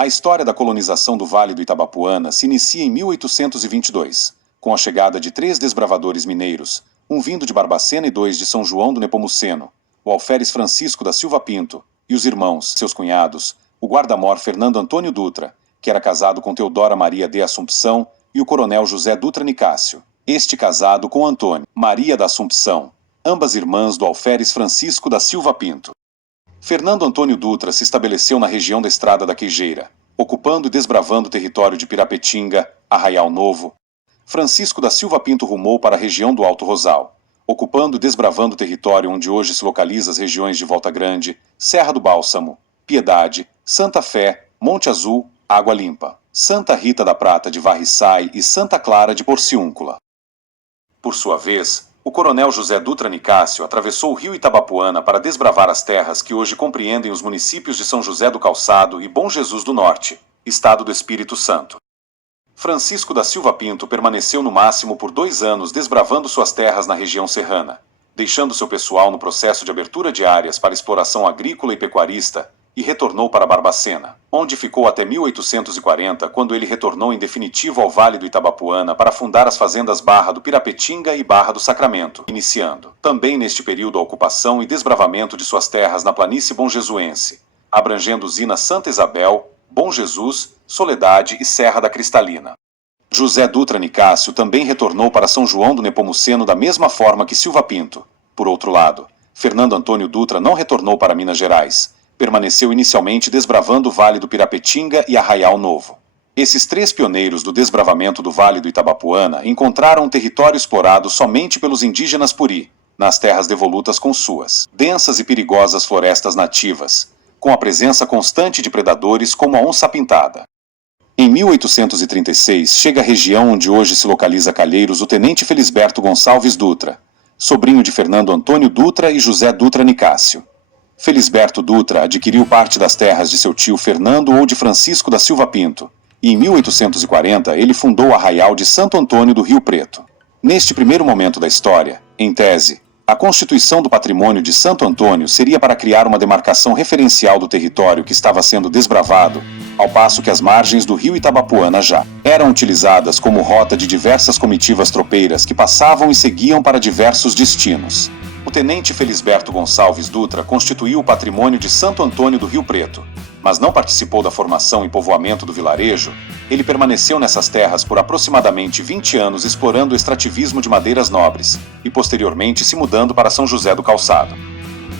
A história da colonização do Vale do Itabapuana se inicia em 1822, com a chegada de 3 desbravadores mineiros, um vindo de Barbacena e 2 de São João do Nepomuceno, o alferes Francisco da Silva Pinto, e os irmãos, seus cunhados, o guarda-mor Fernando Antônio Dutra, que era casado com Teodora Maria de Assumpção, e o coronel José Dutra Nicásio, este casado com Antônio Maria da Assumpção, ambas irmãs do alferes Francisco da Silva Pinto. Fernando Antônio Dutra se estabeleceu na região da Estrada da Queijeira, ocupando e desbravando o território de Pirapetinga, Arraial Novo. Francisco da Silva Pinto rumou para a região do Alto Rosal, ocupando e desbravando o território onde hoje se localiza as regiões de Volta Grande, Serra do Bálsamo, Piedade, Santa Fé, Monte Azul, Água Limpa, Santa Rita da Prata de Varriçai e Santa Clara de Porciúncula. Por sua vez, o coronel José Dutra Nicásio atravessou o rio Itabapuana para desbravar as terras que hoje compreendem os municípios de São José do Calçado e Bom Jesus do Norte, Estado do Espírito Santo. Francisco da Silva Pinto permaneceu no máximo por 2 anos desbravando suas terras na região serrana, deixando seu pessoal no processo de abertura de áreas para exploração agrícola e pecuarista, e retornou para Barbacena, onde ficou até 1840, quando ele retornou em definitivo ao Vale do Itabapuana para fundar as fazendas Barra do Pirapetinga e Barra do Sacramento, iniciando também neste período a ocupação e desbravamento de suas terras na planície bonjesuense, abrangendo usinas Santa Isabel, Bom Jesus, Soledade e Serra da Cristalina. José Dutra Nicásio também retornou para São João do Nepomuceno da mesma forma que Silva Pinto. Por outro lado, Fernando Antônio Dutra não retornou para Minas Gerais, permaneceu inicialmente desbravando o Vale do Pirapetinga e Arraial Novo. Esses 3 pioneiros do desbravamento do Vale do Itabapuana encontraram um território explorado somente pelos indígenas Puri, nas terras devolutas com suas densas e perigosas florestas nativas, com a presença constante de predadores como a onça-pintada. Em 1836, chega à região onde hoje se localiza Calheiros o tenente Felisberto Gonçalves Dutra, sobrinho de Fernando Antônio Dutra e José Dutra Nicásio. Felisberto Dutra adquiriu parte das terras de seu tio Fernando ou de Francisco da Silva Pinto, e em 1840 ele fundou o arraial de Santo Antônio do Rio Preto. Neste primeiro momento da história, em tese, a constituição do patrimônio de Santo Antônio seria para criar uma demarcação referencial do território que estava sendo desbravado, ao passo que as margens do rio Itabapuana já eram utilizadas como rota de diversas comitivas tropeiras que passavam e seguiam para diversos destinos. O tenente Felisberto Gonçalves Dutra constituiu o patrimônio de Santo Antônio do Rio Preto, mas não participou da formação e povoamento do vilarejo. Ele permaneceu nessas terras por aproximadamente 20 anos explorando o extrativismo de madeiras nobres, e posteriormente se mudando para São José do Calçado.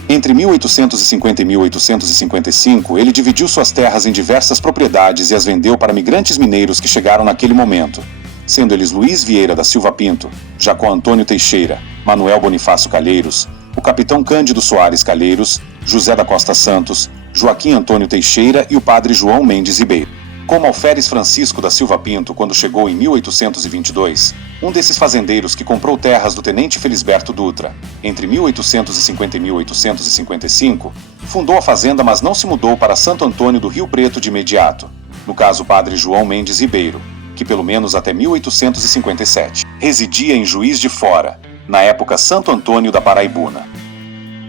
Entre 1850 e 1855, ele dividiu suas terras em diversas propriedades e as vendeu para migrantes mineiros que chegaram naquele momento, sendo eles Luiz Vieira da Silva Pinto, Jacó Antônio Teixeira, Manuel Bonifácio Calheiros, o capitão Cândido Soares Calheiros, José da Costa Santos, Joaquim Antônio Teixeira e o padre João Mendes Ribeiro. Como alferes Francisco da Silva Pinto quando chegou em 1822, um desses fazendeiros que comprou terras do tenente Felisberto Dutra, entre 1850 e 1855, fundou a fazenda mas não se mudou para Santo Antônio do Rio Preto de imediato, no caso o padre João Mendes Ribeiro, que pelo menos até 1857 residia em Juiz de Fora, na época Santo Antônio da Paraibuna.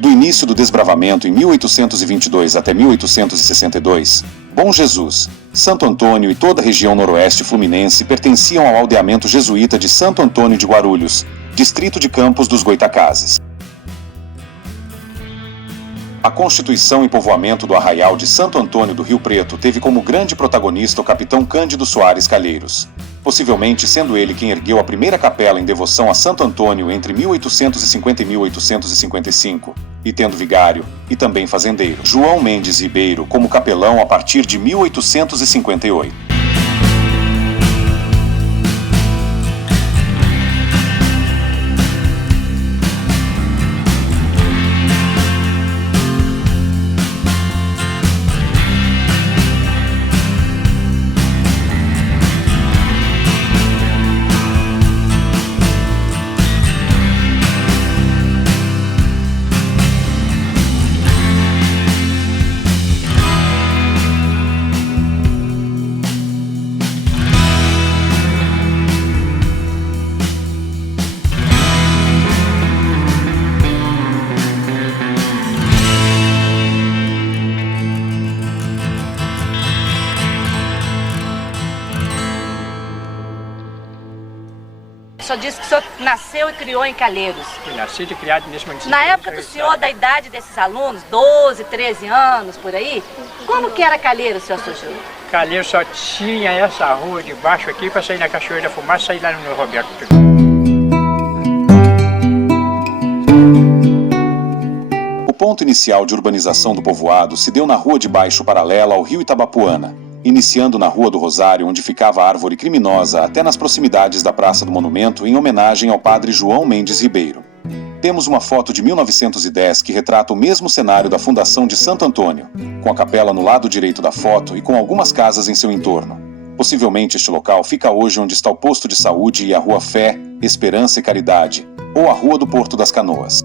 Do início do desbravamento em 1822 até 1862, Bom Jesus, Santo Antônio e toda a região noroeste fluminense pertenciam ao aldeamento jesuíta de Santo Antônio de Guarulhos, distrito de Campos dos Goitacazes. A constituição e povoamento do arraial de Santo Antônio do Rio Preto teve como grande protagonista o capitão Cândido Soares Calheiros, possivelmente sendo ele quem ergueu a primeira capela em devoção a Santo Antônio entre 1850 e 1855, e tendo vigário, e também fazendeiro, João Mendes Ribeiro como capelão a partir de 1858. O senhor disse que o senhor nasceu e criou em Calheiros. Fui nascido e criado nesse município. Na época do senhor, da idade desses alunos, 12, 13 anos, por aí, como que era Calheiros, senhor Sujou? Calheiros só tinha essa rua de baixo aqui para sair na Cachoeira da Fumaça e sair lá no Roberto. O ponto inicial de urbanização do povoado se deu na rua de baixo paralela ao rio Itabapuana, iniciando na Rua do Rosário, onde ficava a árvore criminosa, até nas proximidades da Praça do Monumento, em homenagem ao padre João Mendes Ribeiro. Temos uma foto de 1910 que retrata o mesmo cenário da fundação de Santo Antônio, com a capela no lado direito da foto e com algumas casas em seu entorno. Possivelmente este local fica hoje onde está o posto de saúde e a Rua Fé, Esperança e Caridade, ou a Rua do Porto das Canoas.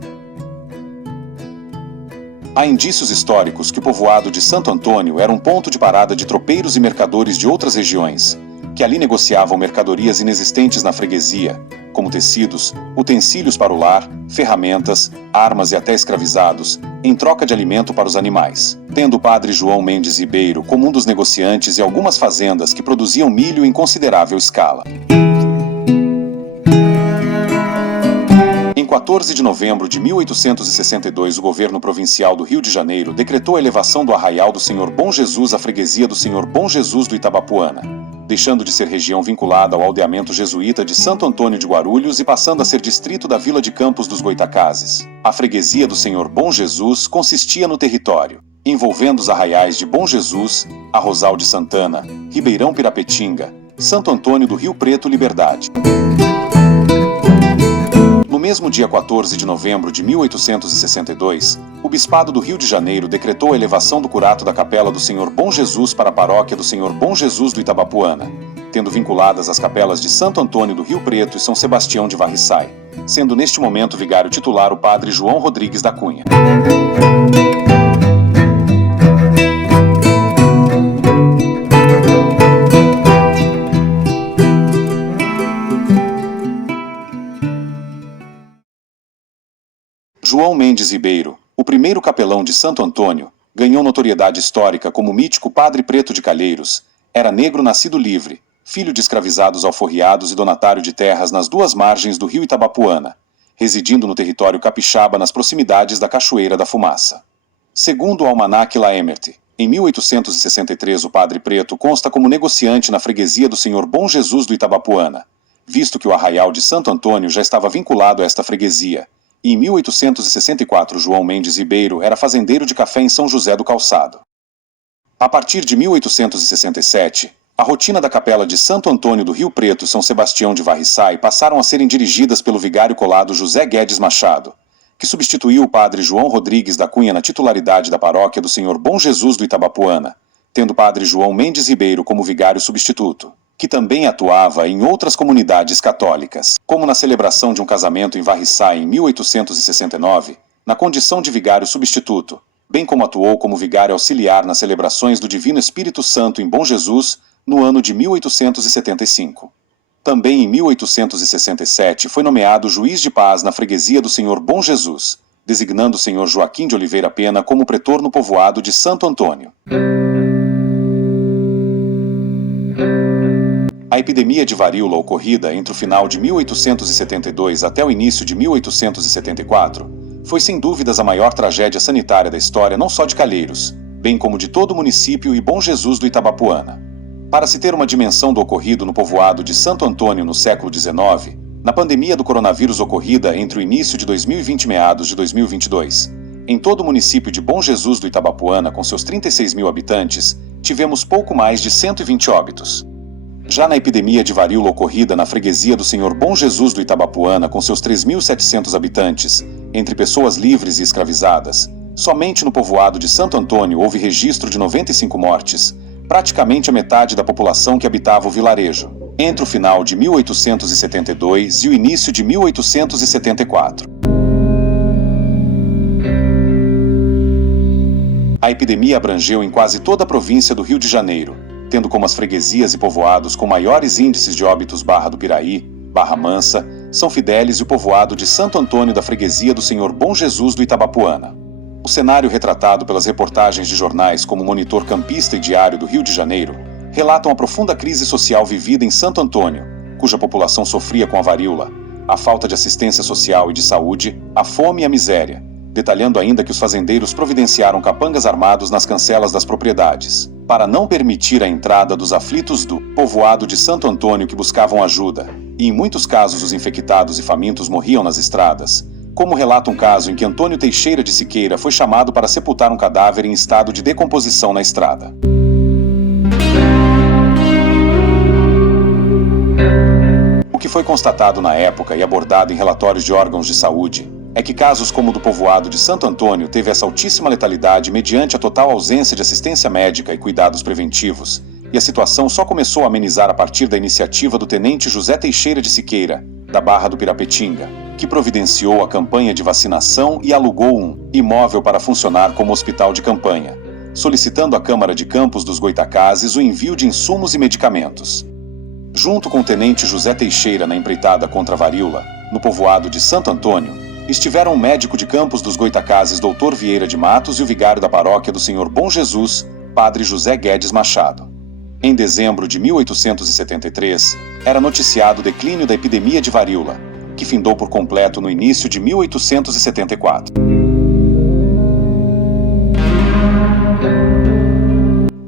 Há indícios históricos que o povoado de Santo Antônio era um ponto de parada de tropeiros e mercadores de outras regiões, que ali negociavam mercadorias inexistentes na freguesia, como tecidos, utensílios para o lar, ferramentas, armas e até escravizados, em troca de alimento para os animais, tendo o padre João Mendes Ribeiro como um dos negociantes e algumas fazendas que produziam milho em considerável escala. Em 14 de novembro de 1862, o governo provincial do Rio de Janeiro decretou a elevação do arraial do Senhor Bom Jesus à freguesia do Senhor Bom Jesus do Itabapuana, deixando de ser região vinculada ao aldeamento jesuíta de Santo Antônio de Guarulhos e passando a ser distrito da Vila de Campos dos Goitacazes. A freguesia do Senhor Bom Jesus consistia no território, envolvendo os arraiais de Bom Jesus, Arrozal de Santana, Ribeirão Pirapetinga, Santo Antônio do Rio Preto Liberdade. No mesmo dia 14 de novembro de 1862, o Bispado do Rio de Janeiro decretou a elevação do curato da Capela do Senhor Bom Jesus para a paróquia do Senhor Bom Jesus do Itabapuana, tendo vinculadas as capelas de Santo Antônio do Rio Preto e São Sebastião de Varriçai, sendo neste momento vigário titular o padre João Rodrigues da Cunha. João Mendes Ribeiro, o primeiro capelão de Santo Antônio, ganhou notoriedade histórica como o mítico Padre Preto de Calheiros. Era negro nascido livre, filho de escravizados alforriados e donatário de terras nas duas margens do rio Itabapuana, residindo no território capixaba nas proximidades da Cachoeira da Fumaça. Segundo o almanaque Laemmert, em 1863 o Padre Preto consta como negociante na freguesia do Senhor Bom Jesus do Itabapuana, visto que o arraial de Santo Antônio já estava vinculado a esta freguesia, e em 1864 João Mendes Ribeiro era fazendeiro de café em São José do Calçado. A partir de 1867, a rotina da capela de Santo Antônio do Rio Preto e São Sebastião de Varriçai passaram a serem dirigidas pelo vigário colado José Guedes Machado, que substituiu o padre João Rodrigues da Cunha na titularidade da paróquia do Senhor Bom Jesus do Itabapuana, tendo o padre João Mendes Ribeiro como vigário substituto, que também atuava em outras comunidades católicas, como na celebração de um casamento em Varriçai em 1869, na condição de vigário substituto, bem como atuou como vigário auxiliar nas celebrações do Divino Espírito Santo em Bom Jesus, no ano de 1875. Também em 1867 foi nomeado juiz de paz na freguesia do Senhor Bom Jesus, designando o senhor Joaquim de Oliveira Pena como pretor no povoado de Santo Antônio. A epidemia de varíola ocorrida entre o final de 1872 até o início de 1874 foi sem dúvidas a maior tragédia sanitária da história não só de Calheiros, bem como de todo o município e Bom Jesus do Itabapuana. Para se ter uma dimensão do ocorrido no povoado de Santo Antônio no século XIX, na pandemia do coronavírus ocorrida entre o início de 2020 e meados de 2022, em todo o município de Bom Jesus do Itabapuana, com seus 36 mil habitantes, tivemos pouco mais de 120 óbitos. Já na epidemia de varíola ocorrida na freguesia do Senhor Bom Jesus do Itabapuana, com seus 3.700 habitantes, entre pessoas livres e escravizadas, somente no povoado de Santo Antônio houve registro de 95 mortes, praticamente a metade da população que habitava o vilarejo, entre o final de 1872 e o início de 1874. A epidemia abrangeu em quase toda a província do Rio de Janeiro, tendo como as freguesias e povoados com maiores índices de óbitos Barra do Piraí, Barra Mansa, São Fidélis e o povoado de Santo Antônio da freguesia do Senhor Bom Jesus do Itabapuana. O cenário retratado pelas reportagens de jornais como Monitor Campista e Diário do Rio de Janeiro relatam a profunda crise social vivida em Santo Antônio, cuja população sofria com a varíola, a falta de assistência social e de saúde, a fome e a miséria, detalhando ainda que os fazendeiros providenciaram capangas armados nas cancelas das propriedades, para não permitir a entrada dos aflitos do povoado de Santo Antônio que buscavam ajuda, e em muitos casos os infectados e famintos morriam nas estradas, como relata um caso em que Antônio Teixeira de Siqueira foi chamado para sepultar um cadáver em estado de decomposição na estrada. O que foi constatado na época e abordado em relatórios de órgãos de saúde é que casos como o do povoado de Santo Antônio teve essa altíssima letalidade mediante a total ausência de assistência médica e cuidados preventivos, e a situação só começou a amenizar a partir da iniciativa do tenente José Teixeira de Siqueira, da Barra do Pirapetinga, que providenciou a campanha de vacinação e alugou um imóvel para funcionar como hospital de campanha, solicitando à Câmara de Campos dos Goitacazes o envio de insumos e medicamentos. Junto com o tenente José Teixeira na empreitada contra a varíola, no povoado de Santo Antônio, estiveram o médico de Campos dos Goitacazes, Dr. Vieira de Matos, e o vigário da paróquia do Senhor Bom Jesus, Padre José Guedes Machado. Em dezembro de 1873, era noticiado o declínio da epidemia de varíola, que findou por completo no início de 1874.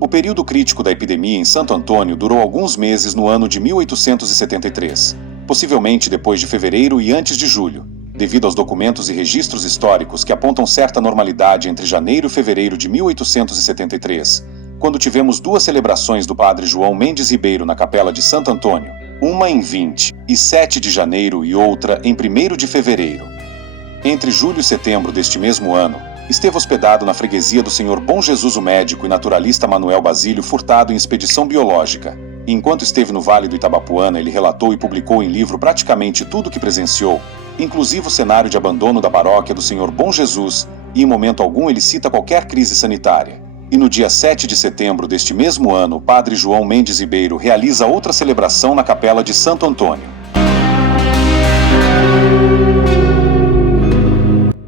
O período crítico da epidemia em Santo Antônio durou alguns meses no ano de 1873, possivelmente depois de fevereiro e antes de julho, devido aos documentos e registros históricos que apontam certa normalidade entre janeiro e fevereiro de 1873, quando tivemos duas celebrações do Padre João Mendes Ribeiro na Capela de Santo Antônio, uma em 27 de janeiro e outra em 1º de fevereiro. Entre julho e setembro deste mesmo ano, esteve hospedado na freguesia do Senhor Bom Jesus o médico e naturalista Manuel Basílio Furtado em expedição biológica, e enquanto esteve no Vale do Itabapuana ele relatou e publicou em livro praticamente tudo o que presenciou, inclusive o cenário de abandono da paróquia do Senhor Bom Jesus, e em momento algum ele cita qualquer crise sanitária. E no dia 7 de setembro deste mesmo ano, o Padre João Mendes Ribeiro realiza outra celebração na Capela de Santo Antônio.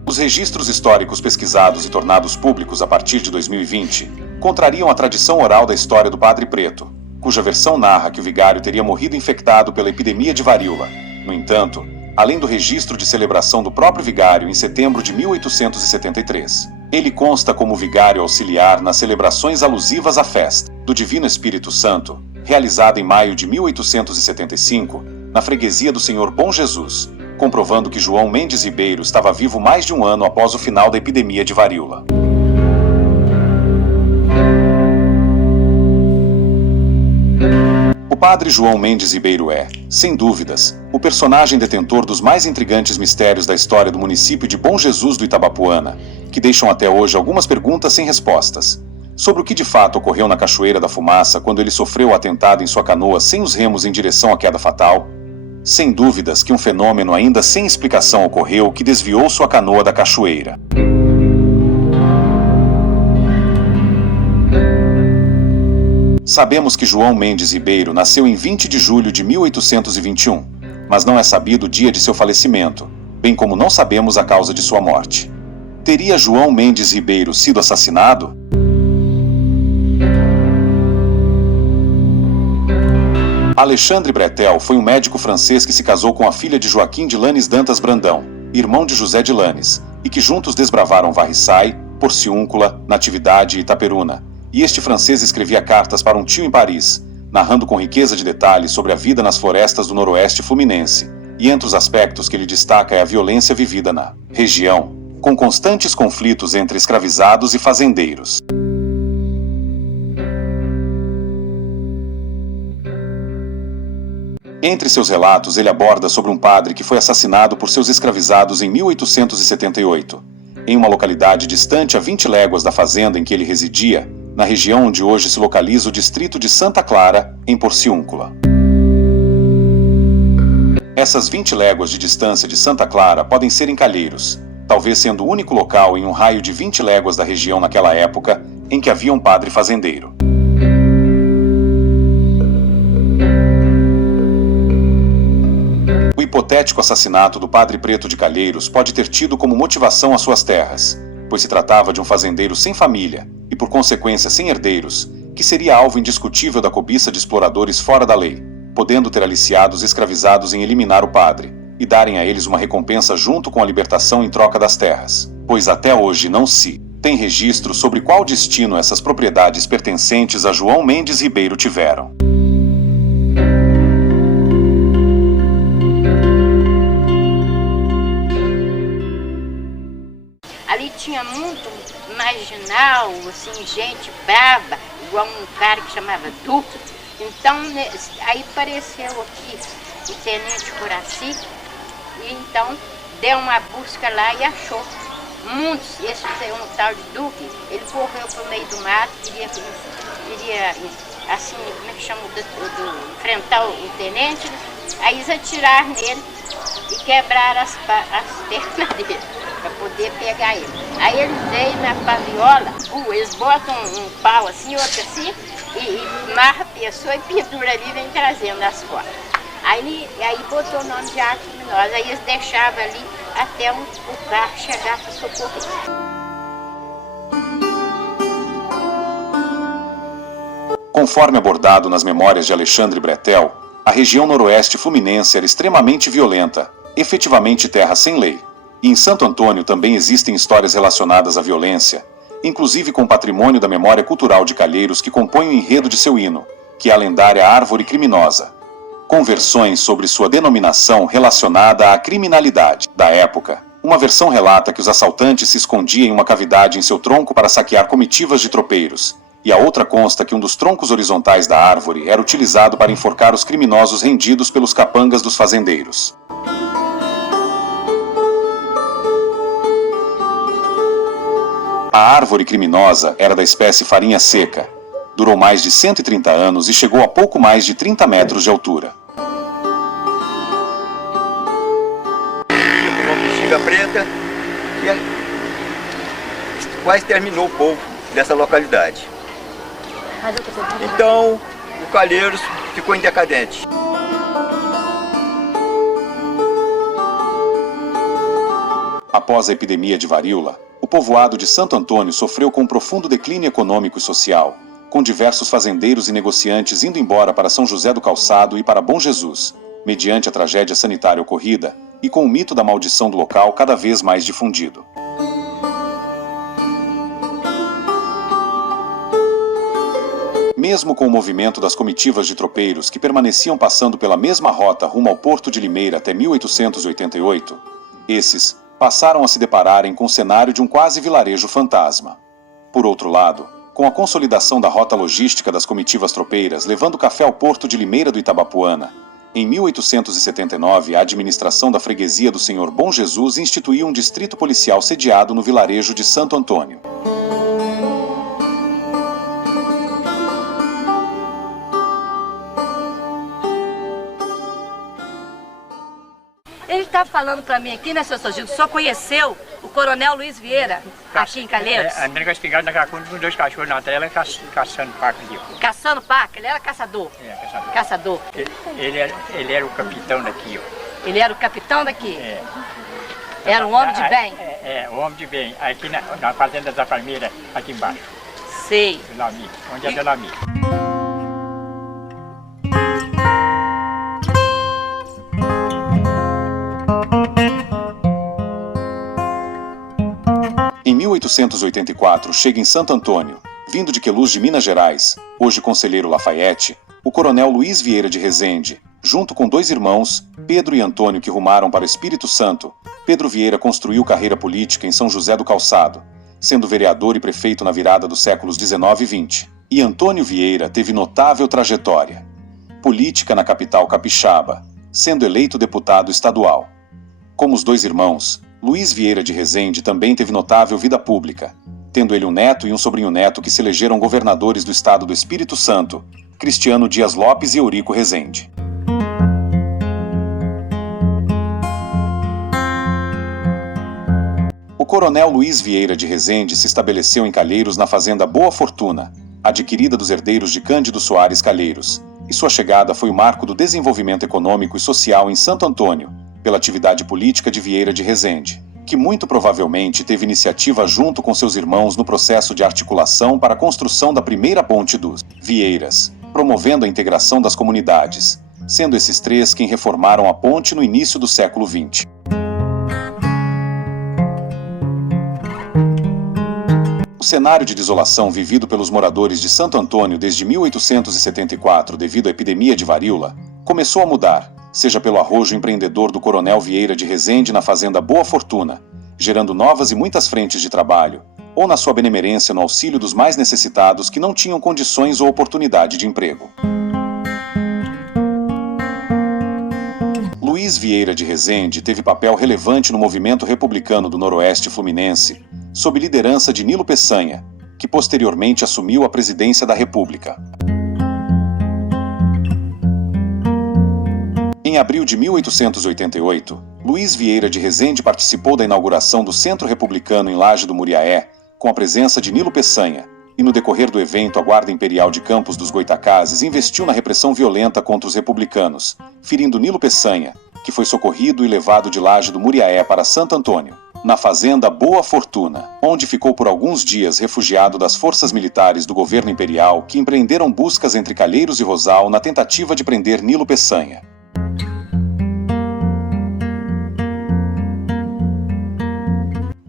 Os registros históricos pesquisados e tornados públicos a partir de 2020 contrariam a tradição oral da história do Padre Preto, cuja versão narra que o vigário teria morrido infectado pela epidemia de varíola. No entanto, além do registro de celebração do próprio vigário em setembro de 1873, ele consta como vigário auxiliar nas celebrações alusivas à festa do Divino Espírito Santo, realizada em maio de 1875, na freguesia do Senhor Bom Jesus, comprovando que João Mendes Ribeiro estava vivo mais de um ano após o final da epidemia de varíola. O Padre João Mendes Ribeiro é, sem dúvidas, o personagem detentor dos mais intrigantes mistérios da história do município de Bom Jesus do Itabapuana, que deixam até hoje algumas perguntas sem respostas. Sobre o que de fato ocorreu na Cachoeira da Fumaça quando ele sofreu o atentado em sua canoa sem os remos em direção à queda fatal? Sem dúvidas que um fenômeno ainda sem explicação ocorreu que desviou sua canoa da cachoeira. Sabemos que João Mendes Ribeiro nasceu em 20 de julho de 1821, mas não é sabido o dia de seu falecimento, bem como não sabemos a causa de sua morte. Teria João Mendes Ribeiro sido assassinado? Alexandre Bretel foi um médico francês que se casou com a filha de Joaquim de Lanes Dantas Brandão, irmão de José de Lanes, e que juntos desbravaram Varriçai, Porciúncula, Natividade e Itaperuna. E este francês escrevia cartas para um tio em Paris, narrando com riqueza de detalhes sobre a vida nas florestas do noroeste fluminense, e entre os aspectos que ele destaca é a violência vivida na região, com constantes conflitos entre escravizados e fazendeiros. Entre seus relatos, ele aborda sobre um padre que foi assassinado por seus escravizados em 1878, em uma localidade distante a 20 léguas da fazenda em que ele residia, na região onde hoje se localiza o distrito de Santa Clara, em Porciúncula. Essas 20 léguas de distância de Santa Clara podem ser em Calheiros, talvez sendo o único local em um raio de 20 léguas da região naquela época em que havia um padre fazendeiro. O hipotético assassinato do Padre Preto de Calheiros pode ter tido como motivação as suas terras, pois se tratava de um fazendeiro sem família e, por consequência, sem herdeiros, que seria alvo indiscutível da cobiça de exploradores fora da lei, podendo ter aliciados escravizados em eliminar o padre e darem a eles uma recompensa junto com a libertação em troca das terras, pois até hoje não se tem registro sobre qual destino essas propriedades pertencentes a João Mendes Ribeiro tiveram. Ali tinha muito marginal, assim, gente brava, igual um cara que chamava Duque. Então, aí apareceu aqui o tenente Coraci, e então deu uma busca lá e achou muitos. Esse um tal de Duque, ele correu para o meio do mato, queria assim, como é que chama, enfrentar o tenente, aí eles atiraram nele e quebraram as pernas dele, para poder pegar ele. Aí ele veio na paviola, eles botam um pau assim, outro assim, e marra a pessoa e pendura ali e vem trazendo as costas. Aí botou o nome de ato criminoso, aí eles deixavam ali até o carro chegar para socorrer. Conforme abordado nas memórias de Alexandre Bretel, a região noroeste fluminense era extremamente violenta, efetivamente terra sem lei. E em Santo Antônio também existem histórias relacionadas à violência, inclusive com o patrimônio da memória cultural de Calheiros que compõe o enredo de seu hino, que é a lendária Árvore Criminosa, com versões sobre sua denominação relacionada à criminalidade da época. Uma versão relata que os assaltantes se escondiam em uma cavidade em seu tronco para saquear comitivas de tropeiros, e a outra consta que um dos troncos horizontais da árvore era utilizado para enforcar os criminosos rendidos pelos capangas dos fazendeiros. A árvore criminosa era da espécie farinha seca, durou mais de 130 anos e chegou a pouco mais de 30 metros de altura. Uma bexiga preta e quase terminou o povo dessa localidade. Então, o Calheiros ficou em decadente. Após a epidemia de varíola, o povoado de Santo Antônio sofreu com um profundo declínio econômico e social, com diversos fazendeiros e negociantes indo embora para São José do Calçado e para Bom Jesus, mediante a tragédia sanitária ocorrida, e com o mito da maldição do local cada vez mais difundido. Mesmo com o movimento das comitivas de tropeiros que permaneciam passando pela mesma rota rumo ao Porto de Limeira até 1888, esses passaram a se depararem com o cenário de um quase vilarejo fantasma. Por outro lado, com a consolidação da rota logística das comitivas tropeiras levando café ao Porto de Limeira do Itabapuana, em 1879 a administração da freguesia do Senhor Bom Jesus instituiu um distrito policial sediado no vilarejo de Santo Antônio. Ele está falando para mim aqui, né, seu Sogildo? O senhor conheceu o coronel Luiz Vieira, aqui em Calheiros? A menina espingarda naquela conta com 2 cachorros na tela e caçando paca ali. Caçando paca? Ele era caçador? É, caçador. Caçador. Ele era o capitão daqui, ó. Ele era o capitão daqui? É. Era um homem de bem? O homem de bem. Aqui na fazenda da Palmeira, aqui embaixo. Sei. Lami, onde é Lami. Em 1884, chega em Santo Antônio, vindo de Queluz de Minas Gerais, hoje conselheiro Lafayette, o coronel Luiz Vieira de Rezende, junto com 2 irmãos, Pedro e Antônio, que rumaram para o Espírito Santo. Pedro Vieira construiu carreira política em São José do Calçado, sendo vereador e prefeito na virada dos séculos 19 e 20. E Antônio Vieira teve notável trajetória política na capital capixaba, sendo eleito deputado estadual. Como os 2 irmãos, Luiz Vieira de Rezende também teve notável vida pública, tendo ele um neto e um sobrinho-neto que se elegeram governadores do estado do Espírito Santo, Cristiano Dias Lopes e Eurico Rezende. O coronel Luiz Vieira de Rezende se estabeleceu em Calheiros na fazenda Boa Fortuna, adquirida dos herdeiros de Cândido Soares Calheiros, e sua chegada foi o marco do desenvolvimento econômico e social em Santo Antônio, pela atividade política de Vieira de Rezende, que muito provavelmente teve iniciativa junto com seus irmãos no processo de articulação para a construção da primeira ponte dos Vieiras, promovendo a integração das comunidades, sendo esses 3 quem reformaram a ponte no início do século XX. O cenário de desolação vivido pelos moradores de Santo Antônio desde 1874 devido à epidemia de varíola começou a mudar, seja pelo arrojo empreendedor do Coronel Vieira de Rezende na fazenda Boa Fortuna, gerando novas e muitas frentes de trabalho, ou na sua benemerência no auxílio dos mais necessitados que não tinham condições ou oportunidade de emprego. Luiz Vieira de Rezende teve papel relevante no movimento republicano do Noroeste Fluminense, sob liderança de Nilo Peçanha, que posteriormente assumiu a presidência da República. Em abril de 1888, Luiz Vieira de Rezende participou da inauguração do Centro Republicano em Laje do Muriaé, com a presença de Nilo Peçanha, e no decorrer do evento a Guarda Imperial de Campos dos Goitacazes investiu na repressão violenta contra os republicanos, ferindo Nilo Peçanha, que foi socorrido e levado de Laje do Muriaé para Santo Antônio, na fazenda Boa Fortuna, onde ficou por alguns dias refugiado das forças militares do governo imperial que empreenderam buscas entre Calheiros e Rosal na tentativa de prender Nilo Peçanha.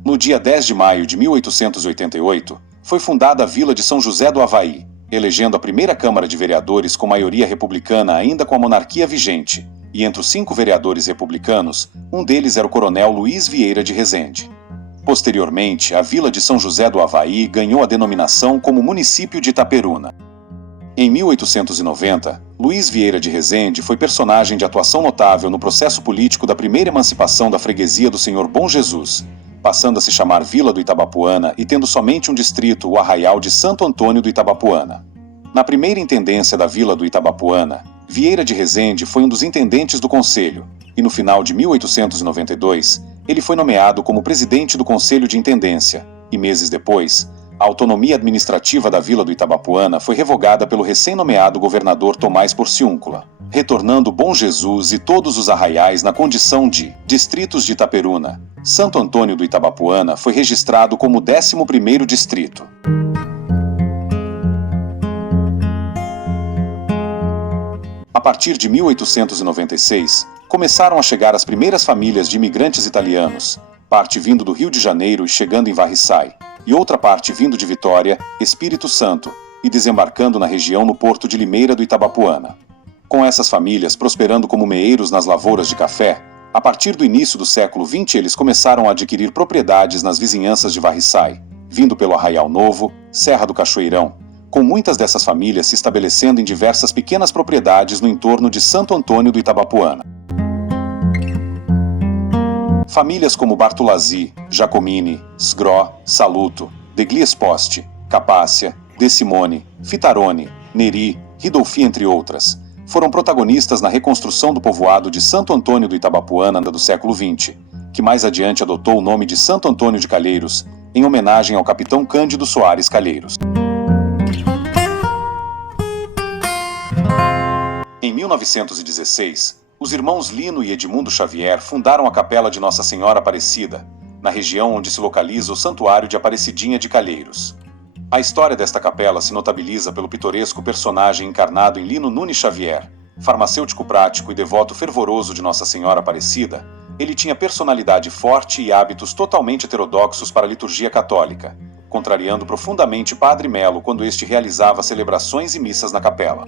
No dia 10 de maio de 1888, foi fundada a Vila de São José do Havaí, elegendo a primeira Câmara de Vereadores com maioria republicana ainda com a monarquia vigente, e entre os 5 vereadores republicanos, um deles era o Coronel Luiz Vieira de Rezende. Posteriormente, a Vila de São José do Havaí ganhou a denominação como município de Itaperuna. Em 1890, Luiz Vieira de Rezende foi personagem de atuação notável no processo político da primeira emancipação da freguesia do Senhor Bom Jesus, passando a se chamar Vila do Itabapuana e tendo somente um distrito, o Arraial de Santo Antônio do Itabapuana. Na primeira intendência da Vila do Itabapuana, Vieira de Rezende foi um dos intendentes do conselho, e no final de 1892, ele foi nomeado como presidente do Conselho de Intendência, e meses depois, a autonomia administrativa da Vila do Itabapuana foi revogada pelo recém-nomeado governador Tomás Porciúncula, retornando Bom Jesus e todos os arraiais na condição de distritos de Itaperuna. Santo Antônio do Itabapuana foi registrado como o 11º distrito. A partir de 1896, começaram a chegar as primeiras famílias de imigrantes italianos, parte vindo do Rio de Janeiro e chegando em Varriçai, e outra parte vindo de Vitória, Espírito Santo, e desembarcando na região no porto de Limeira do Itabapuana. Com essas famílias prosperando como meeiros nas lavouras de café, a partir do início do século XX eles começaram a adquirir propriedades nas vizinhanças de Varriçai, vindo pelo Arraial Novo, Serra do Cachoeirão, com muitas dessas famílias se estabelecendo em diversas pequenas propriedades no entorno de Santo Antônio do Itabapuana. Famílias como Bartolazzi, Giacomini, Sgró, Saluto, Degli Esposti, Capácia, De Simone, Fitarone, Neri, Ridolfi, entre outras, foram protagonistas na reconstrução do povoado de Santo Antônio do Itabapuana do século XX, que mais adiante adotou o nome de Santo Antônio de Calheiros, em homenagem ao capitão Cândido Soares Calheiros. Em 1916, os irmãos Lino e Edmundo Xavier fundaram a Capela de Nossa Senhora Aparecida, na região onde se localiza o Santuário de Aparecidinha de Calheiros. A história desta capela se notabiliza pelo pitoresco personagem encarnado em Lino Nunes Xavier, farmacêutico prático e devoto fervoroso de Nossa Senhora Aparecida. Ele tinha personalidade forte e hábitos totalmente heterodoxos para a liturgia católica, contrariando profundamente Padre Melo quando este realizava celebrações e missas na capela.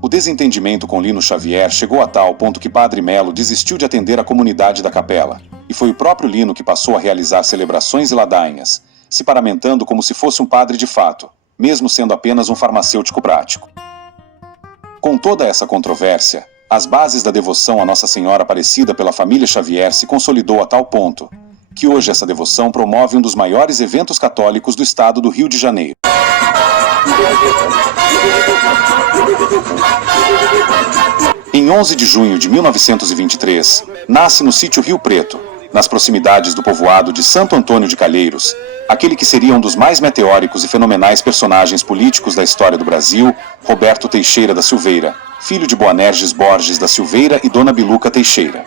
O desentendimento com Lino Xavier chegou a tal ponto que Padre Melo desistiu de atender a comunidade da capela, e foi o próprio Lino que passou a realizar celebrações e ladainhas, se paramentando como se fosse um padre de fato, mesmo sendo apenas um farmacêutico prático. Com toda essa controvérsia, as bases da devoção a Nossa Senhora Aparecida pela família Xavier se consolidou a tal ponto, que hoje essa devoção promove um dos maiores eventos católicos do estado do Rio de Janeiro. Em 11 de junho de 1923, nasce no sítio Rio Preto, nas proximidades do povoado de Santo Antônio de Calheiros, aquele que seria um dos mais meteóricos e fenomenais personagens políticos da história do Brasil, Roberto Teixeira da Silveira, filho de Boanerges Borges da Silveira e Dona Biluca Teixeira.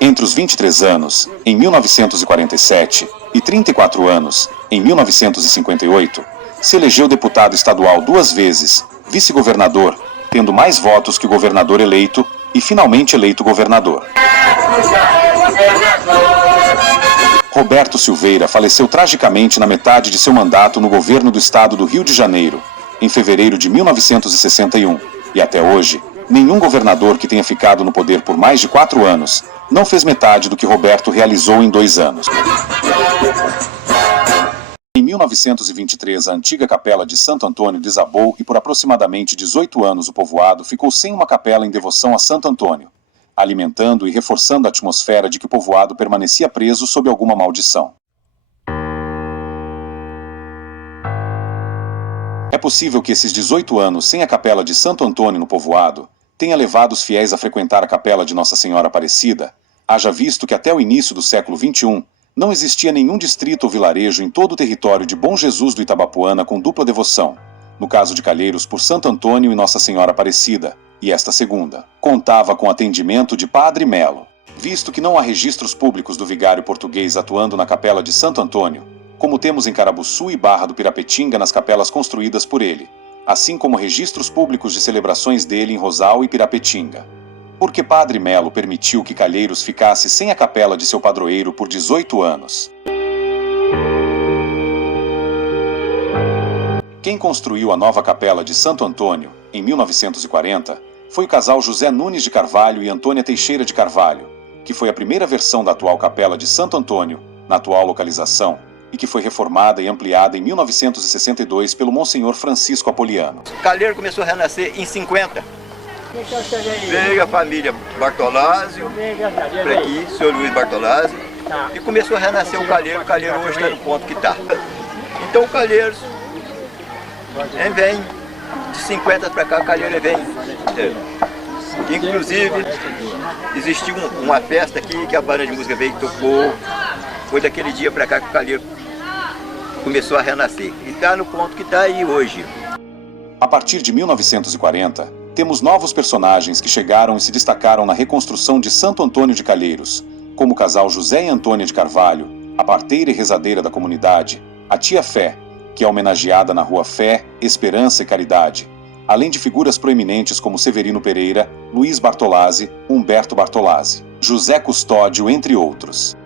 Entre os 23 anos, em 1947, e 34 anos, em 1958, se elegeu deputado estadual 2 vezes, vice-governador, tendo mais votos que o governador eleito e finalmente eleito governador. Roberto Silveira faleceu tragicamente na metade de seu mandato no governo do estado do Rio de Janeiro, em fevereiro de 1961, e até hoje, nenhum governador que tenha ficado no poder por mais de 4 anos não fez metade do que Roberto realizou em 2 anos. Em 1923, a antiga capela de Santo Antônio desabou e por aproximadamente 18 anos o povoado ficou sem uma capela em devoção a Santo Antônio, alimentando e reforçando a atmosfera de que o povoado permanecia preso sob alguma maldição. É possível que esses 18 anos sem a capela de Santo Antônio no povoado tenha levado os fiéis a frequentar a capela de Nossa Senhora Aparecida, haja visto que até o início do século XXI não existia nenhum distrito ou vilarejo em todo o território de Bom Jesus do Itabapuana com dupla devoção, no caso de Calheiros por Santo Antônio e Nossa Senhora Aparecida, e esta segunda contava com atendimento de Padre Melo. Visto que não há registros públicos do vigário português atuando na capela de Santo Antônio, como temos em Carabuçu e Barra do Pirapetinga nas capelas construídas por ele, assim como registros públicos de celebrações dele em Rosal e Pirapetinga. Porque Padre Melo permitiu que Calheiros ficasse sem a capela de seu padroeiro por 18 anos. Quem construiu a nova capela de Santo Antônio, em 1940, foi o casal José Nunes de Carvalho e Antônia Teixeira de Carvalho, que foi a primeira versão da atual capela de Santo Antônio, na atual localização, e que foi reformada e ampliada em 1962 pelo Monsenhor Francisco Apoliano. Calheiro começou a renascer em 50. Veio a família Bartolásio, por aqui, o senhor Luiz Bartolásio, e começou a renascer o Calheiro hoje está no ponto que está. Então o Calheiros vem, de 50 para cá, o Calheiro vem. Inclusive, existiu uma festa aqui que a banda de música veio e tocou. Foi daquele dia para cá que o Calheiro começou a renascer. E está no ponto que está aí hoje. A partir de 1940, temos novos personagens que chegaram e se destacaram na reconstrução de Santo Antônio de Calheiros, como o casal José e Antônia de Carvalho, a parteira e rezadeira da comunidade, a tia Fé, que é homenageada na Rua Fé, Esperança e Caridade, além de figuras proeminentes como Severino Pereira, Luiz Bartolazzi, Humberto Bartolazzi, José Custódio, entre outros.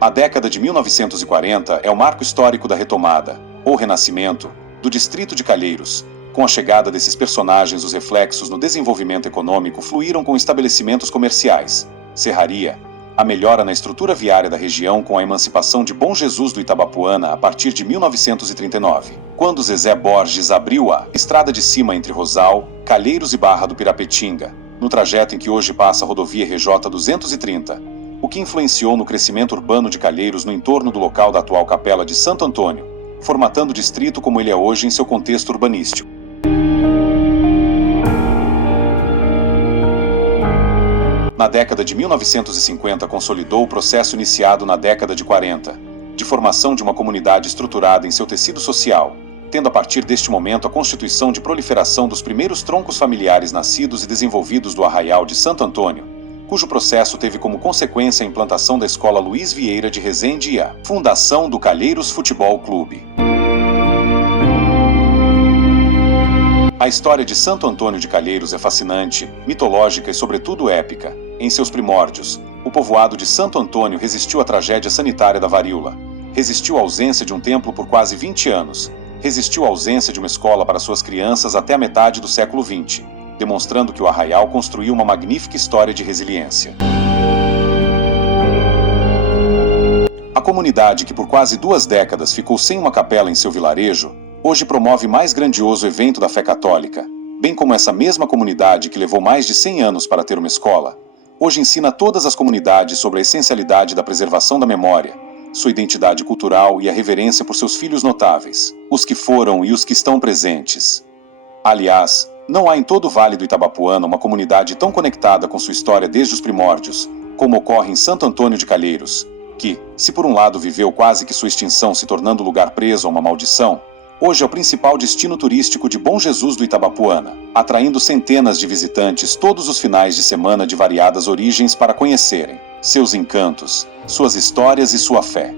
A década de 1940 é o marco histórico da retomada, ou renascimento, do distrito de Calheiros. Com a chegada desses personagens, os reflexos no desenvolvimento econômico fluíram com estabelecimentos comerciais, serraria, a melhora na estrutura viária da região com a emancipação de Bom Jesus do Itabapuana a partir de 1939, quando Zezé Borges abriu a Estrada de Cima entre Rosal, Calheiros e Barra do Pirapetinga, no trajeto em que hoje passa a rodovia RJ 230, o que influenciou no crescimento urbano de Calheiros no entorno do local da atual Capela de Santo Antônio, formatando o distrito como ele é hoje em seu contexto urbanístico. Na década de 1950 consolidou o processo iniciado na década de 40, de formação de uma comunidade estruturada em seu tecido social, tendo a partir deste momento a constituição de proliferação dos primeiros troncos familiares nascidos e desenvolvidos do Arraial de Santo Antônio, cujo processo teve como consequência a implantação da Escola Luiz Vieira de Resende e a fundação do Calheiros Futebol Clube. A história de Santo Antônio de Calheiros é fascinante, mitológica e sobretudo épica. Em seus primórdios, o povoado de Santo Antônio resistiu à tragédia sanitária da varíola, resistiu à ausência de um templo por quase 20 anos, resistiu à ausência de uma escola para suas crianças até a metade do século XX, demonstrando que o Arraial construiu uma magnífica história de resiliência. A comunidade que por quase 2 décadas ficou sem uma capela em seu vilarejo, hoje promove o mais grandioso evento da fé católica, bem como essa mesma comunidade que levou mais de 100 anos para ter uma escola, hoje ensina todas as comunidades sobre a essencialidade da preservação da memória, sua identidade cultural e a reverência por seus filhos notáveis, os que foram e os que estão presentes. Aliás, não há em todo o Vale do Itabapuana uma comunidade tão conectada com sua história desde os primórdios, como ocorre em Santo Antônio de Calheiros, que, se por um lado viveu quase que sua extinção se tornando lugar preso a uma maldição, hoje é o principal destino turístico de Bom Jesus do Itabapuana, atraindo centenas de visitantes todos os finais de semana de variadas origens para conhecerem seus encantos, suas histórias e sua fé.